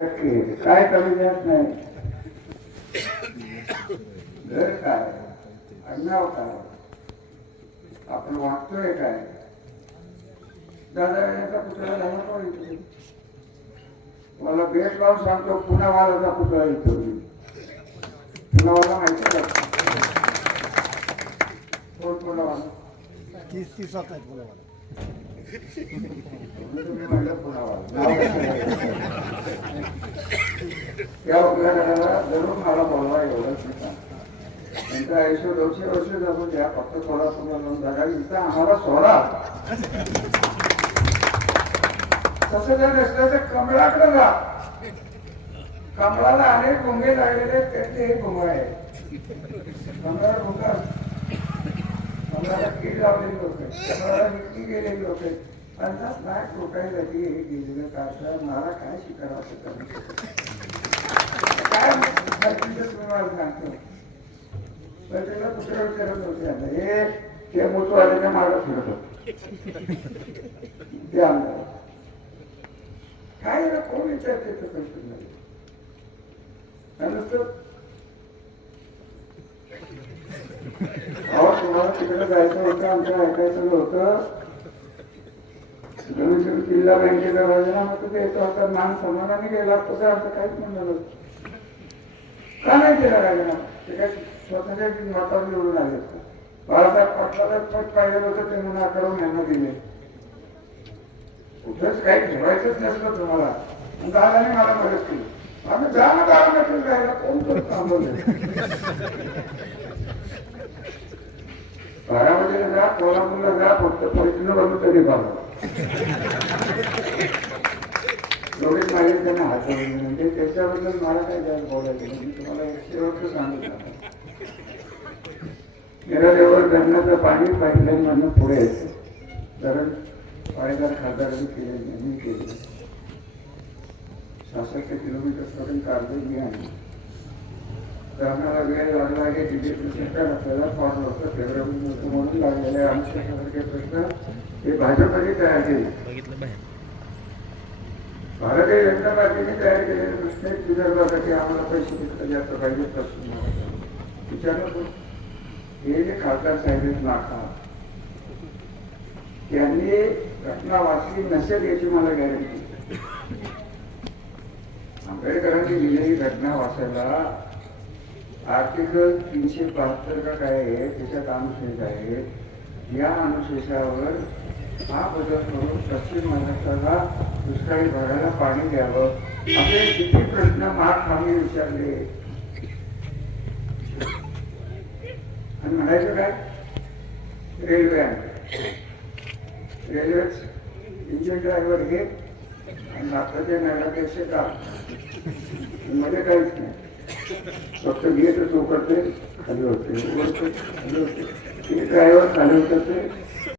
काय कमी जात नाही. घर काय, अण्णाव काय, आपण वागतोय काय. दादा याचा पुतळा झाला पाहिजे. मला बेट लावून सांगतो, पुण्यावालाचा पुतळा येतो. पुण्यावाला माहिती का? कोण पुण्यावाला? 30 आहेत पुण्यावाला. तुम्ही म्हणलं पुण्यावाला. त्या उपयोगाला जरूर मला बोलवा, एवढंच नाही. त्यांचं आयुष्य 200 वर्ष जगून द्या, फक्त थोडा तुम्हाला जागा इथं आम्हाला सोडा. तसं जर नसलं तर कमळाकडे जा. कमळाला अनेक भुंगे लागलेले आहेत, त्यातले हे भुंग आहे. कमळाला भुंग, कमळाला कीड लावलेली लोक आहेत, कमळाला विकली गेलेली लोक आहेत. 50 लाख रुपयासाठी हे गेलेलं काय मला काय शिकावं असं काय तुम्ही मला सांगतो. पण त्याला दुसरं विचारत होते, हे मोठवाल्याच्या मागं फिरत होते ते आमदार. काय याला कोण विचारते तो प्रश्न नाही. तुम्हाला तिकडे जायचं होतं, आमचं ऐकायचं होतं. किल्ला बँकेचा राजीनामा तर द्यायचा होता, मान समाधानी गेला तसं आमचं काहीच म्हणलं नव्हतं. का नाही केला राजीनामा? ते काय स्वतःच्या मतावर निवडून आले. बाळासाहेब पाटलाला पद पाहिजे होतं, ते म्हणून आकारून यांना दिले. कुठंच काही ठेवायचंच नसलं तुम्हाला, दादाने मला मदत केली. आम्ही जा ना गावामध्ये राहायला, कोण कोण थांबवलं. बारामतीला जा, कोल्हापूरला जा, फक्त पैसे बघू तरी बाबा एवढीच माहिती त्यांना हातवली. म्हणजे त्याच्याबद्दल मला काय जास्त बोलायचं. मी तुम्हाला एक शेवटचं सांगितलं, निरादेवर धरणाचं पाणी पाईपलाईन मधनं पुढे येतं. कारण पाणीदार खासदारांनी केले, मी केले. 66 किलोमीटर पर्यंत काढले मी आहे. धरणाला वेळ लागला आहे, तिथे प्रश्न आपल्याला फार लोक फेवरेबल नव्हतं म्हणून लागलेले आमच्यासारखे प्रश्न हे भाजपने तयार केले. भारतीय जनता पार्टीने तयार केलेले प्रश्न विदर्भासाठी आम्हाला पैसे किती जास्त पाहिजे प्रश्न विचारलं. हे जे खासदार साहेब नाका त्यांनी घटना वाचली नसेल याची मला गॅरंटी. आंबेडकरांनी दिलेली घटना वाचायला आर्टिकल 372 का काय आहे, त्याच्यात अनुशेष आहे. या अनुशेषावर हा बदल करून पश्चिम महाराष्ट्राला दुष्काळी भागाला पाणी द्यावं असे किती प्रश्न महात्माने विचारले. आणि म्हणायचं काय, रेल्वे रेल्वेच इंजिन ड्रायव्हर घे आणि नागपूरच्या नगराध्यक्ष का मध्ये काहीच नाही. फक्त घेतच उकडते खाली होते, उघडते खाली होते. ड्रायव्हर खाली होते.